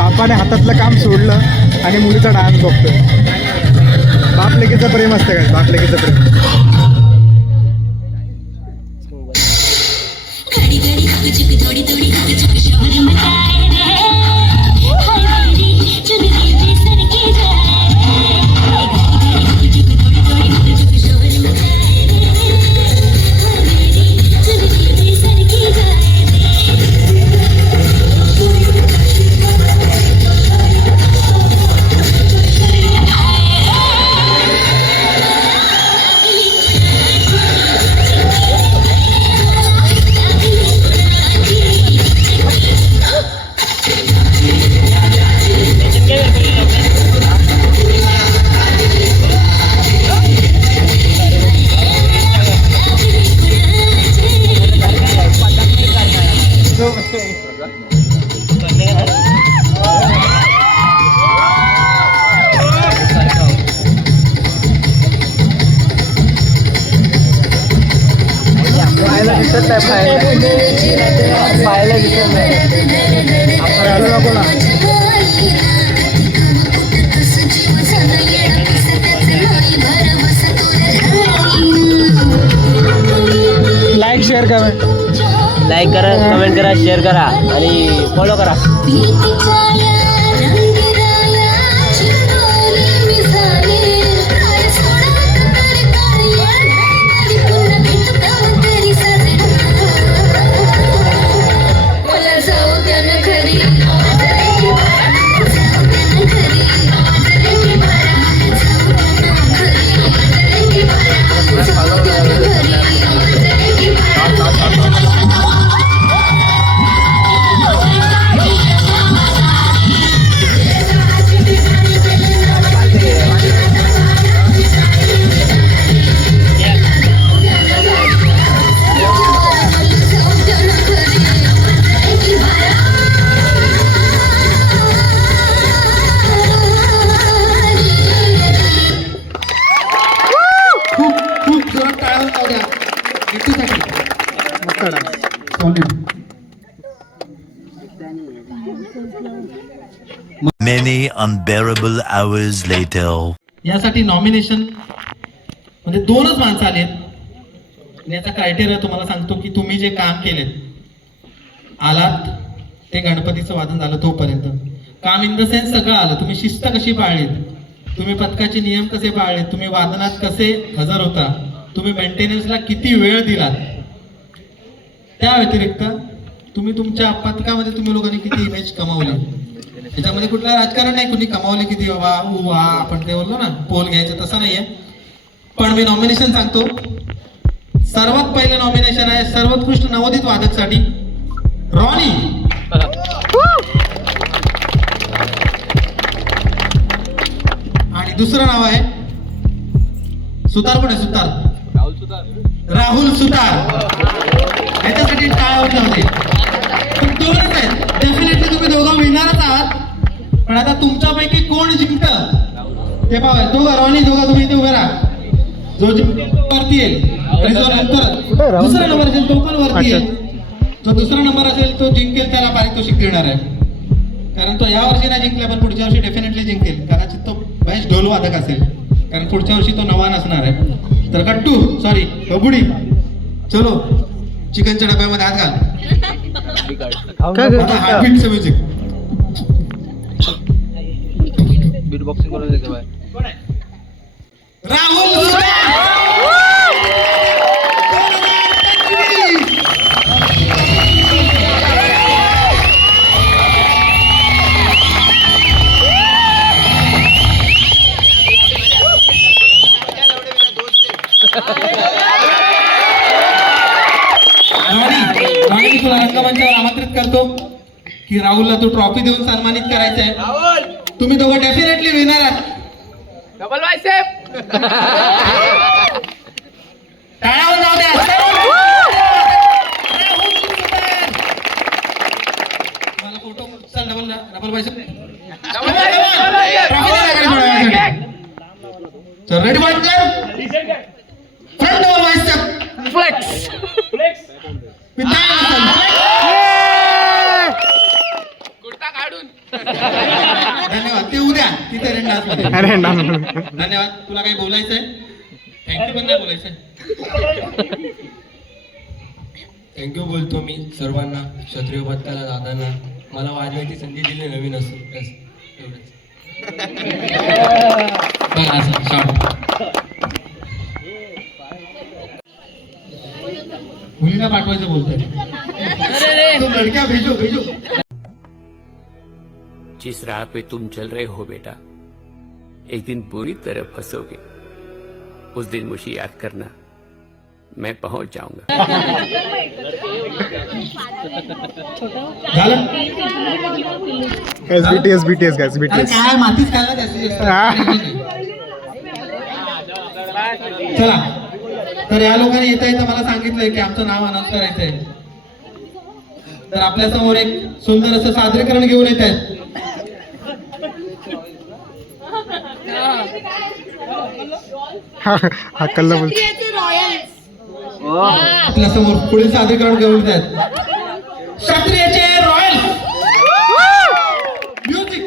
बापाने हातातलं काम सोडलं आणि मुलीचा डान्स बघतोय. बाप लेकीचं प्रेम असतं काय, बाप लेकीचं प्रेम. लाईक शेअर करा, लाईक करा, कमेंट करा, शेअर करा आणि फॉलो करा. Many unbearable hours later. यासाठी नॉमिनेशन म्हणजे 2च माणसं आलेत. याचा क्रायटेरिया तुम्हाला सांगतो की तुम्ही जे काम केलेत, आलात ते गणपतीचं वादन झालं तोपर्यंत काम इन द सेन्स सगळं आलं. तुम्ही शिस्त कशी पाळलीत, तुम्ही पथकाचे नियम कसे पाळलेत, तुम्ही वादनात कसे हजर होता, तुम्ही मेंटेनन्सला किती वेळ दिलात, त्या व्यतिरिक्त तुम्ही तुमच्या पथकामध्ये तुम्ही लोकांनी किती इमेज कमावली. त्याच्यामध्ये कुठलं राजकारण नाही, कुणी कमावले किती वा वा आपण ते बोललो ना पोल घ्यायचं, तसं नाहीये. पण मी नॉमिनेशन सांगतो. सर्वात पहिलं नॉमिनेशन आहे सर्वोत्कृष्ट नवोदित वादकसाठी रॉनी. आणि दुसरं नाव आहे सुतार. कोण आहे सुतार? राहुल सुतार. याच्यासाठी टाळ्या वाजल्या होते. पण दोनच आहेत, डेफिनेटली तुम्ही दोघं विनरच आहात. पण आता तुमच्यापैकी कोण जिंकतं ते पाहूया. दोघं रॉनी, दोघं तुम्ही इथे उभे राहा. जो जिंकेल तो वरती येईल आणि जो नंतर दुसरा नंबर असेल तो पण वरती येईल. जो दुसरा नंबर असेल तो जिंकेल, त्याला पारितोषिक देणार आहे. कारण तो या वर्षी नाही जिंकला, पण पुढच्या वर्षी डेफिनेटली जिंकेल. कदाचित तो बेस्ट ढोल वादक असेल, कारण पुढच्या वर्षी तो नवा नसणार आहे. तर गट्टू सॉरी बबुडी, चलो चिकनच्या डब्यामध्ये हात घाल. हार्टबीटचं म्युझिक. बीट बॉक्सिंग करून देतो बाय. राहुल मी तुला रंगमंचावर आमंत्रित करतो की राहुलला तू ट्रॉफी देऊन सन्मानित करायचं आहे. तुम्ही दोघं डेफिनेटली विनर आहात. Double bicep. टाळ्यावर जाऊ द्या. मला फोटो चल डबल बायसेप. तर ready partner front double bicep flex. Vidya कुर्ता काढून क्लासमध्ये. अरे ना धन्यवाद. तुला काही बोलायचंय? थँक्यू पण नाही बोलायचंय. थँक्यू बोलतो मी सर्वांना, क्षत्रिय पथकाला, दादांना मला वाजवायची संधी दिली नवीन असो बस एवढंच. बघा असं शॉर्ट. मुलीला पाठवायचं बोलतोय. तो लडक्या भेजो भेजो. जिस राह पे तुम चल रहे हो बेटा, एक दिन बुरी तरह फंसोगे. उस दिन मुझे याद करना, मैं पहुंच जाऊंगा. झालं. BTS guys, अरे BTS. काय मातीच खायला त्याची. चला तर या लोकांनी येता येता मला सांगितलंय की आमचं नाव अनाउन्स करायचंय. तर आपल्या समोर एक सुंदर असं सादरीकरण घेऊन येत आहेत. हा कल्ला बोल. आपल्या समोर पुढील सादरीकरण घेऊन येत आहेत क्षत्रियाचे रॉयल म्युझिक.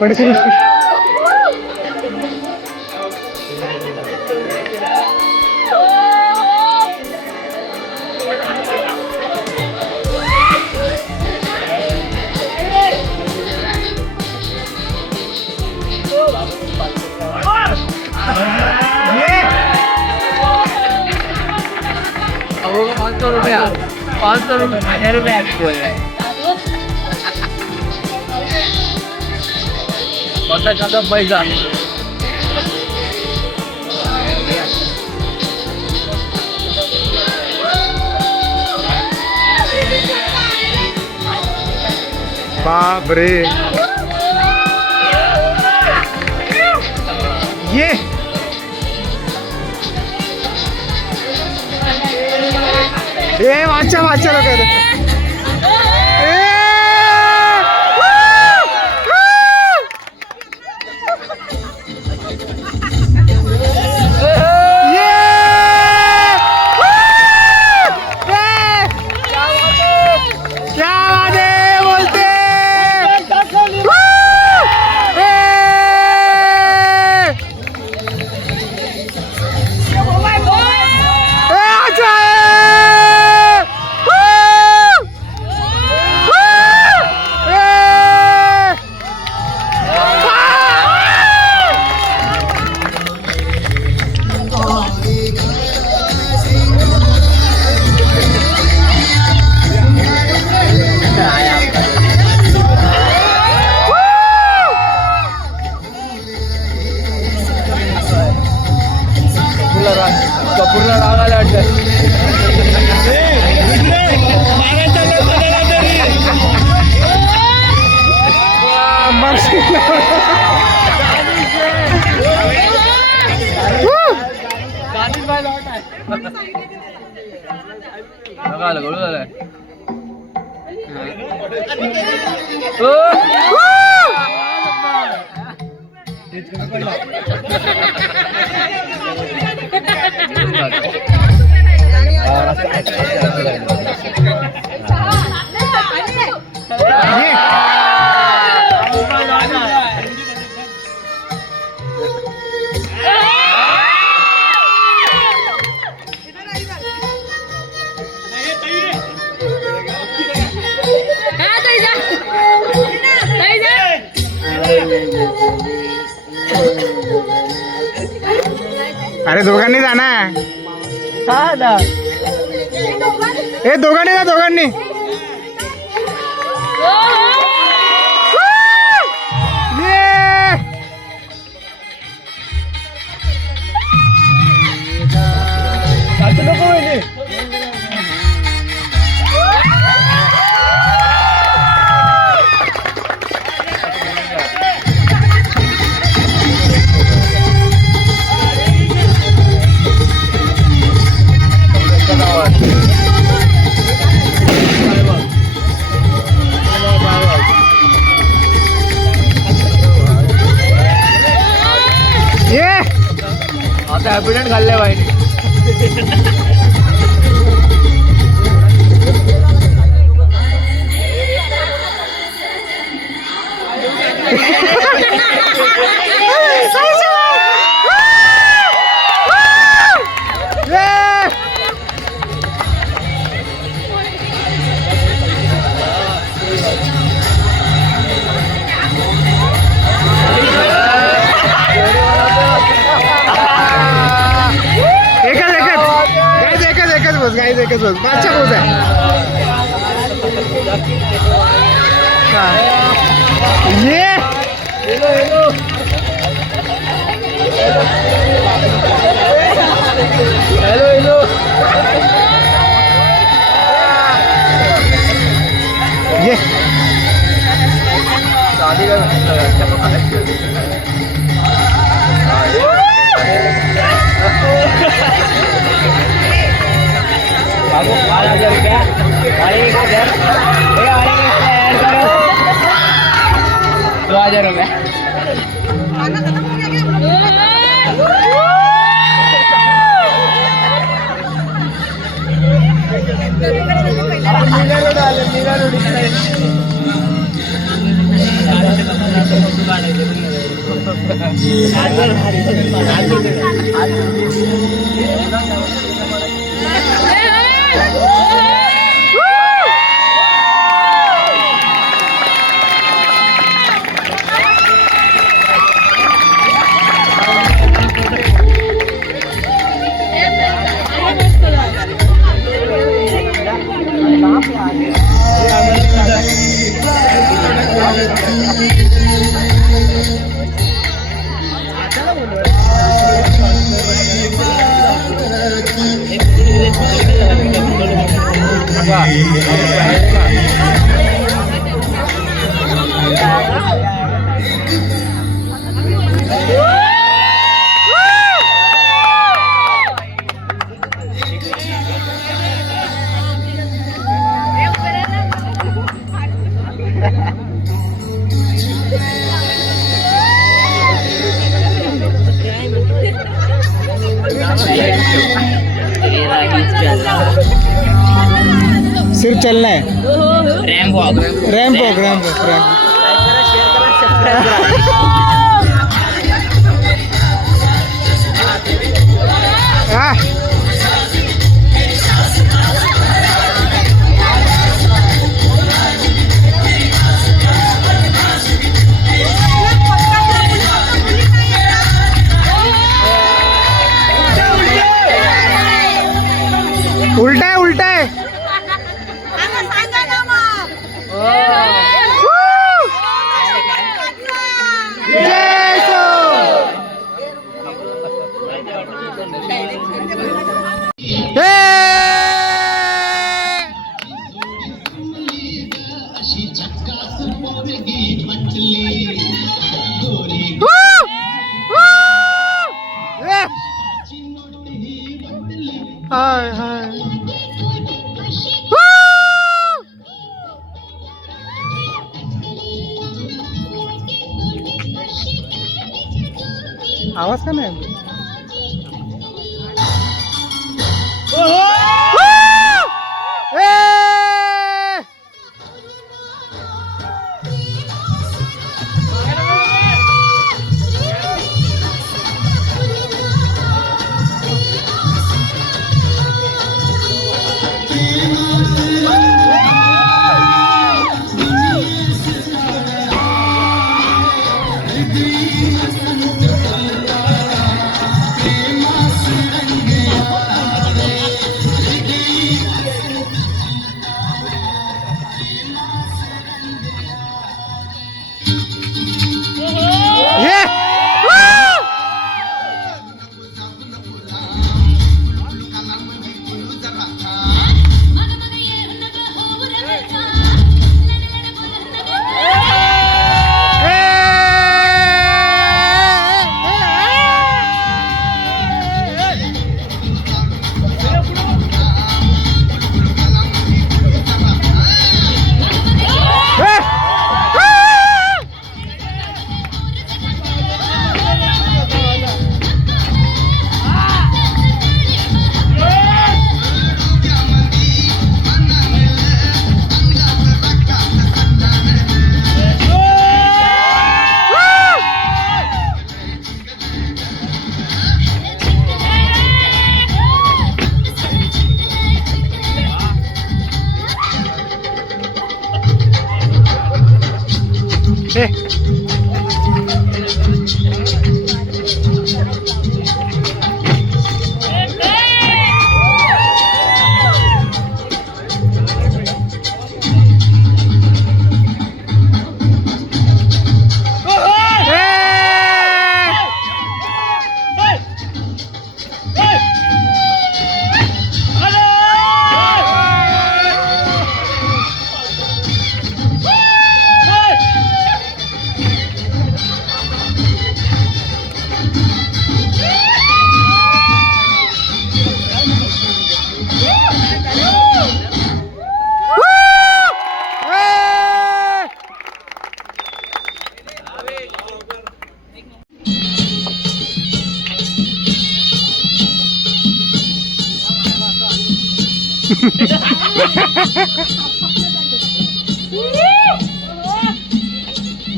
पडशील. ₹500. पैसा बाप रे. ये वाचा लोक कपूरला राग आला गळू झालाय. अरे दोघांनी जा ना. हा ना. ए दोघांनी जा दोघांनी. ये. असं नको म्हणजे. ये. आता हॅपीडेंट खाल्ले पाहिजे. एकच बस गाईज एकच बस. पाचशा पोच आहे. ये. ये. बाबू 5,000 रुपया आणि 1,000 हे आणि ऍड करो 2,000 रुपये. सिर्फ चलना है. Ramp walk. Ramp walk. Ramp walk. उल्टा है उल्टा है. हाय हाय. आवाज का नाही.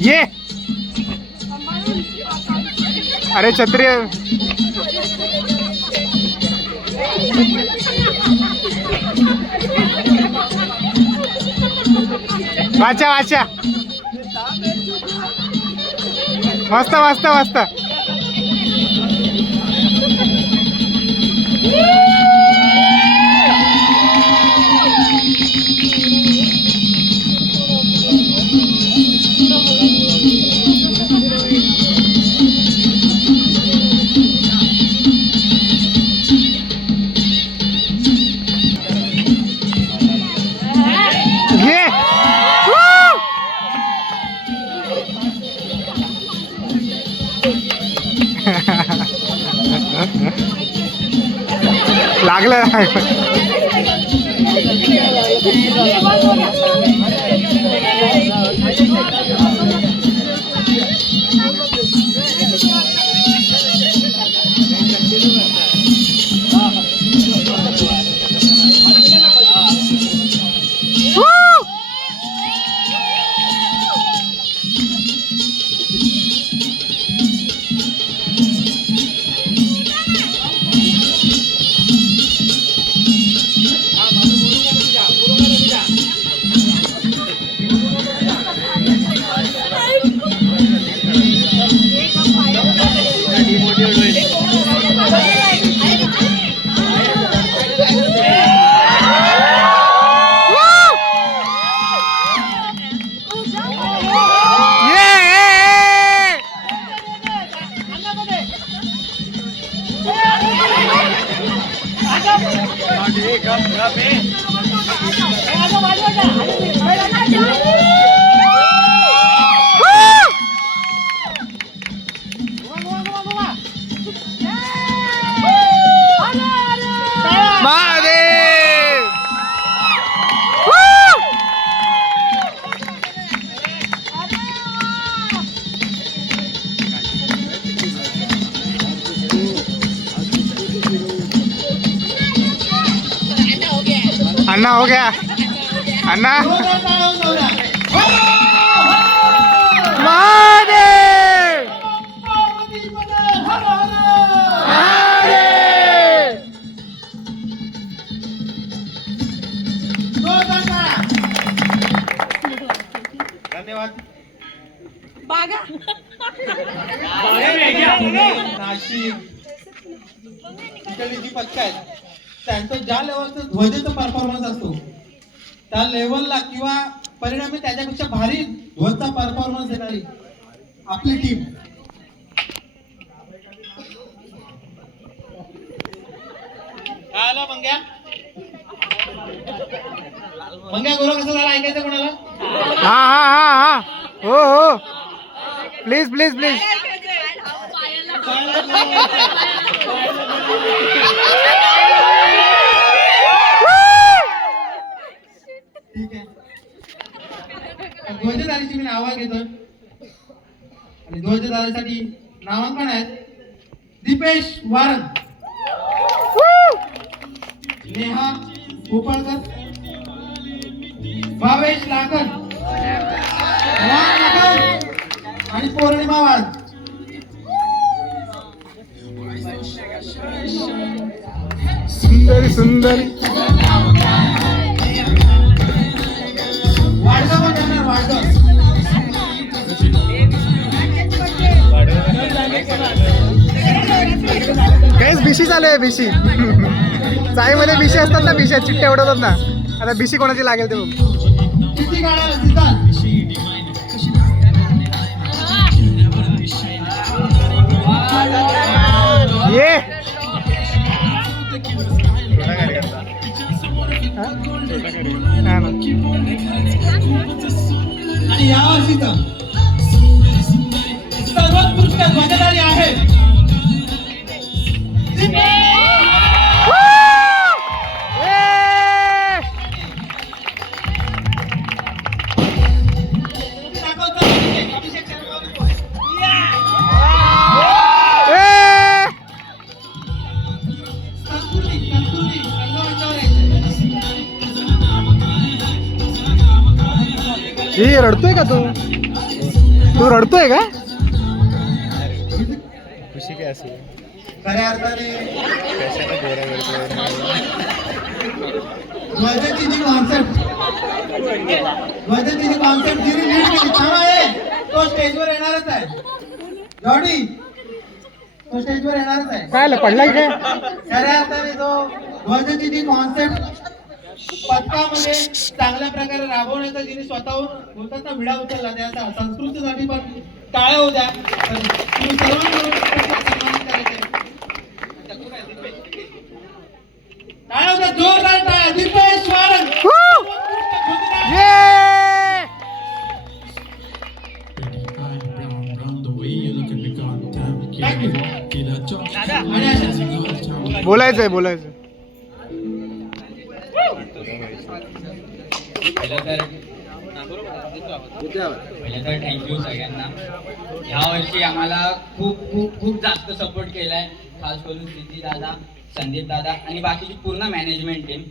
ये अरे छत्री वाचा वाचा मस्त मस्त मस्त लागलं अन्ना हो गया अन्ना महादेव धन्यवाद बागा पुणे, नाशिक इकडे जी पथक आहेत त्यांचं ज्या लेवलचं ध्वजाचा परफॉर्मन्स असतो त्या लेवलला किंवा परिणामी त्याच्यापेक्षा भारी ध्वजचा परफॉर्मन्स देणारी आपली टीम. काय आला मंग्या? मंग्या गोरा कसं झाला ऐकायचं कोणाला? हा हा हा हा हो हो प्लीज प्लीज प्लीज. ठीक आहे. ध्वजधारीची मी नावं घेतोय आणि ध्वजधारीसाठी नामांकन आहेत दीपेश वारन, नेहा भोपाळकर, भावेश लाकन, आणि पौर्णिमा वाघ. सुंदरी सुंदरी. वाडगाव पण जाणार वाडगाव. काहीच बिशी चालू आहे बिशी. चाळीमध्ये बिशी असतात ना, बिशी चिट्टे उडवतात ना. आता बिशी कोणाची लागेल ते बघ. किती काढायला सिद्धार्थ? ये हा ना. आणि या वर्षीचा सर्वोत्कृष्ट ध्वजधारी आहे हे रडतोय का तू? तू रडतोय का? खुशी काय असेल खऱ्या अर्थाने ध्वजाची जी कॉन्सेप्ट जिने लीड केली थांबा आहे तो स्टेजवर येणारच आहे. जॉडी तो स्टेजवर येणारच आहे. काय पडला काय? खऱ्या अर्थाने तो ध्वजाची जी कॉन्सेप्ट पथकामध्ये चांगल्या प्रकारे राबवण्याचा जिने स्वतःहून बोलतात ना विडा उचलला त्या संस्कृतीसाठी पण टाळ्या होत्या. तुम्ही सर्वांनी सन्मानित करायचे. टाळ्या होत्या, जोरदार टाळ्या. दीपेश वारन. बोलायचंय बोलायचं. पहिलं तर थँक्यू सगळ्यांना. ह्या वर्षी आम्हाला खूप खूप खूप जास्त सपोर्ट केलाय, खास करून सिद्धी दादा, संदीप दादा आणि बाकीची पूर्ण मॅनेजमेंट टीम.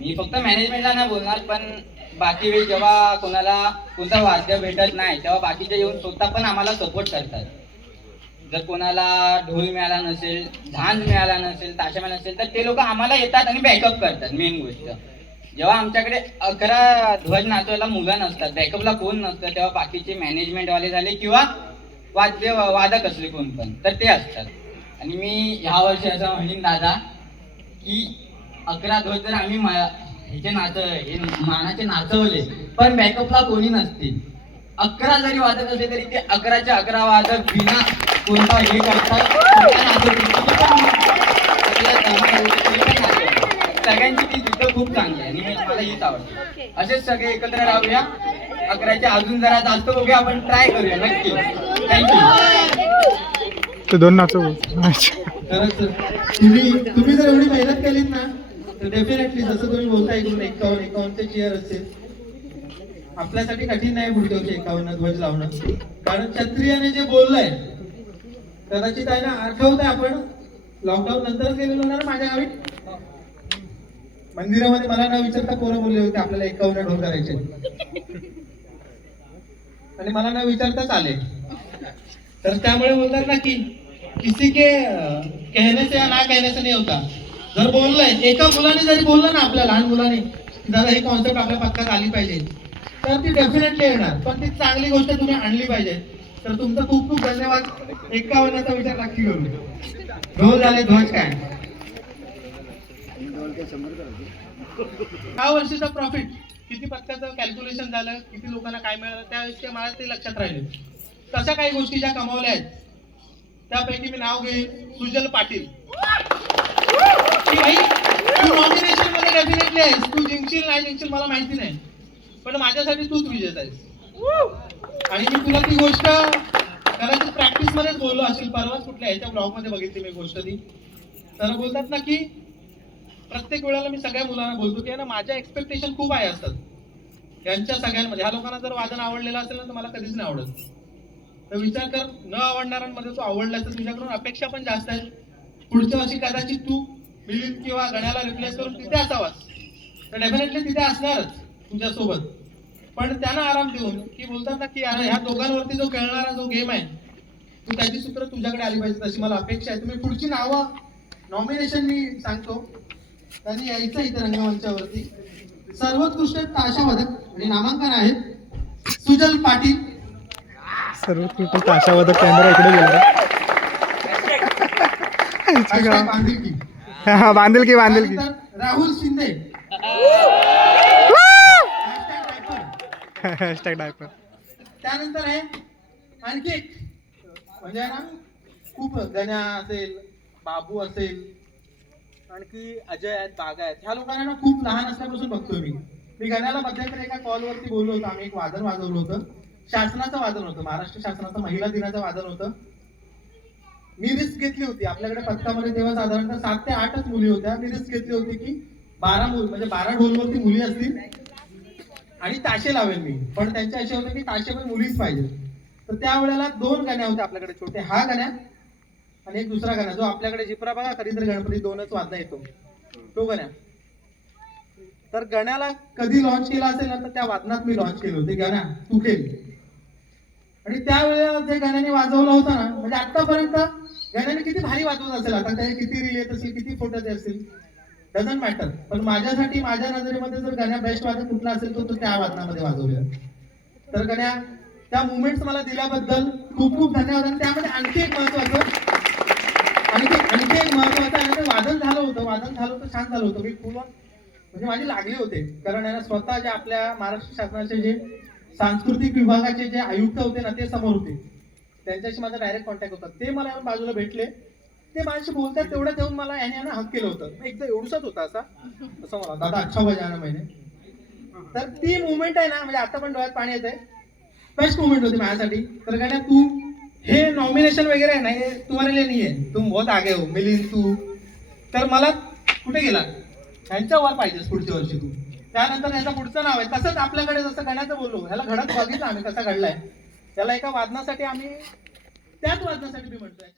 मी फक्त मॅनेजमेंटला नाही बोलणार, पण बाकी वेळी जेव्हा कोणाला कोणतं वाद्य भेटत नाही तेव्हा बाकीचे येऊन स्वतः पण आम्हाला सपोर्ट करतात. जर कोणाला ढोल मिळाला नसेल, झांज मिळाला नसेल, ताशा मिळाला नसेल तर ते लोक आम्हाला येतात आणि बॅकअप करतात. मेन गोष्ट जेव्हा आमच्याकडे 11 ध्वज नाचवायला मुलं नसतात, बॅकअपला कोण नसतं, तेव्हा बाकीचे मॅनेजमेंटवाले झाले किंवा वादक असले कोण पण तर ते असतात. आणि मी ह्या वर्षी असं म्हणेन दादा की 11 ध्वज जर आम्ही हे मानाचे नाचवले पण बॅकअपला कोणी नसतील, 11 जरी वादक असले तरी ते 11चे 11 वादक बिना कोणता हे करतात सगळ्यांची ती तिथं खूप चांगली आहे आणि मला हीच आवडते. असेच सगळे एकत्र राहूया, 11च्या अजून जरा जास्त बघूया, आपण ट्राय करूया नक्की. थँक्यू. ते दोन नाचव. तुम्ही जर एवढी मेहनत केलीत ना तर डेफिनेटली जसं तुम्ही बोलता इकडून 51 चेअर असतील. आपल्यासाठी कठीण नाही पुढच्या वर्षी 51 ध्वज लावणं, कारण क्षत्रियाने जे बोललंय कदाचित आहे ना. आठवतंय आपण लॉकडाऊन नंतरच गेलेलो ना माझ्या गावी मंदिरामध्ये, मला न विचारता पोरं बोलले होते आपल्याला 51 ढोल करायचे आणि मला न विचारताच आले. तर त्यामुळे बोलतात ना की किसी के कहने से या ना कहने से नाही होता. जर बोललंय एका मुलाने जरी बोललं ना, आपल्या लहान मुलाने जरा ही कॉन्सेप्ट आपल्या पथकात आली पाहिजे तर ती डेफिनेटली येणार. पण ती चांगली गोष्ट तुम्ही आणली पाहिजे. तर तुमचं खूप खूप धन्यवाद. 51चा विचार नक्की करू. ढोल झाले, ध्वज काय? ह्या वर्षीचा प्रॉफिट किती पत्त्याचं कॅल्क्युलेशन झालं, किती लोकांना काय मिळालं, त्यावेळेस मला ते लक्षात राहिले. तशा काही गोष्टी ज्या कमावल्या आहेत त्यापैकी मी नाव घेईन सुजल पाटील. की भाई तू नॉमिनेशन मध्ये डेफिनेटली आहेस, तू जिंकशील नाही जिंकशील मला माहिती नाही, पण माझ्यासाठी तूच विजेता आहेस. आणि मी तुला ती गोष्ट कदाचित प्रॅक्टिस मध्येच बोललो असेल, परवाच कुठल्या ह्याच्या ब्लॉग मध्ये बघितली मी गोष्ट ती. तर बोलतात ना की प्रत्येक वेळेला मी सगळ्या मुलांना बोलतो की ना माझ्या एक्सपेक्टेशन खूप आहे असतात यांच्या सगळ्यांमध्ये. ह्या लोकांना जर वादन आवडलेलं असेल ना तर मला कधीच नाही आवडत. तर विचार कर, न आवडणाऱ्यांमध्ये तो आवडला तर तुझ्याकडून अपेक्षा पण जास्त आहेत. पुढच्या वर्षी कदाचित तू मिलिंद किंवा गण्याला रिप्लेस करून तिथे असावास, तर डेफिनेटली तिथे असणारच तुझ्यासोबत. पण त्यांना आराम देऊन की बोलतात ना की अरे ह्या दोघांवरती जो खेळणारा जो गेम आहे तू त्याची सूत्र तुझ्याकडे आली पाहिजे, तशी मला अपेक्षा आहे. तुम्ही पुढची नावं नॉमिनेशन मी सांगतो, त्यांनी यायचं इथे रंगमंचावरती. सर्वोत्कृष्ट ताशावादक आणि नामांकन आहेत सुजल पाटील. सर्वोत्कृष्ट ताशावादक कॅमेरा इकडे गेला. बांधिलकी. बांधिलकी बांधिलकी. त्यानंतर राहुल शिंदे. Hashtag diaper. त्यानंतर आहे आणखी एक म्हणजे ना खूप गण्या असेल, बाबू असेल, आणखी अजय आहेत, बागा आहेत. ह्या लोकांना ना खूप लहान असल्यापासून बघतोय मी गण्याला मध्यंतरी एका कॉलवरती बोललो होतो. आम्ही एक वादन वाजवलं होतं, शासनाचं वादन होतं, महाराष्ट्र शासनाचं महिला दिनाचं वादन होतं. मी रिस्क घेतली होती, आपल्याकडे पथकामध्ये तेव्हा साधारणतः 7 ते 8च मुली होत्या. मी रिस्क घेतली होती की 12 ढोलवरती मुली असतील आणि ताशे लावेल मी, पण त्यांच्या असे होते की ताशे पण मुलीच पाहिजे. तर त्यावेळेला 2 गाण्या होत्या आपल्याकडे छोटे, हा गाण्या आणि एक दुसरा गाणं जो आपल्याकडे जिपरा बघा कधीतरी गणपती 2च वाजता येतो तो गाण्या. तर गण्याला कधी लॉन्च केला असेल ना तर त्या वादनात मी लॉन्च केलं होते गाण्या तू खेळ. आणि त्यावेळेला जे गाण्याने वाजवलं होतं ना, म्हणजे आतापर्यंत गाण्याने किती भारी वाजवत असेल, आता ते किती रील येत असेल, किती फोटो येत असतील, डझंट मॅटर. पण माझ्यासाठी माझ्या नजरेमध्ये जर गाण्या बेस्ट वाजत कुठला असेल तो त्या वादनामध्ये वाजवल्या. तर गाण्या त्या मुवमेंट्स मला दिल्याबद्दल खूप खूप धन्यवाद. आणि त्यामध्ये आणखी एक महत्वाचं आणि ते वादन झालं होतं छान झालं होतं. मी पूर्ण म्हणजे माझी लागले होते, कारण याला स्वतः जे आपल्या महाराष्ट्र शासनाचे जे सांस्कृतिक विभागाचे जे आयुक्त होते ना ते समोर होते, त्यांच्याशी माझा डायरेक्ट कॉन्टॅक्ट होता. ते मला येऊन बाजूला भेटले, ते माझ्याशी बोलतात तेवढं देऊन मला याने हक केलं होतं. एकदा एवढंच होता असं मला दादा अच्छा बजाना महिने. तर ती मुवमेंट आहे ना, म्हणजे आता पण डोळ्यात पाणी येत आहे, बेस्ट मुवमेंट होती माझ्यासाठी. तर काय तू हे नॉमिनेशन वगैरे नाही तुम्हाला नाही आहे, तुम बहुत आगे हो मिलिंद तू. तर मला कुठे गेला ह्यांच्यावर पाहिजेस पुढच्या वर्षी तू. त्यानंतर याचं पुढचं नाव आहे तसंच आपल्याकडे जसं गण्याचं बोललो, ह्याला घडत बघितलं आम्ही कसा घडलाय. त्याला एका वादनासाठी आम्ही त्याच वादनासाठी मी म्हणतोय.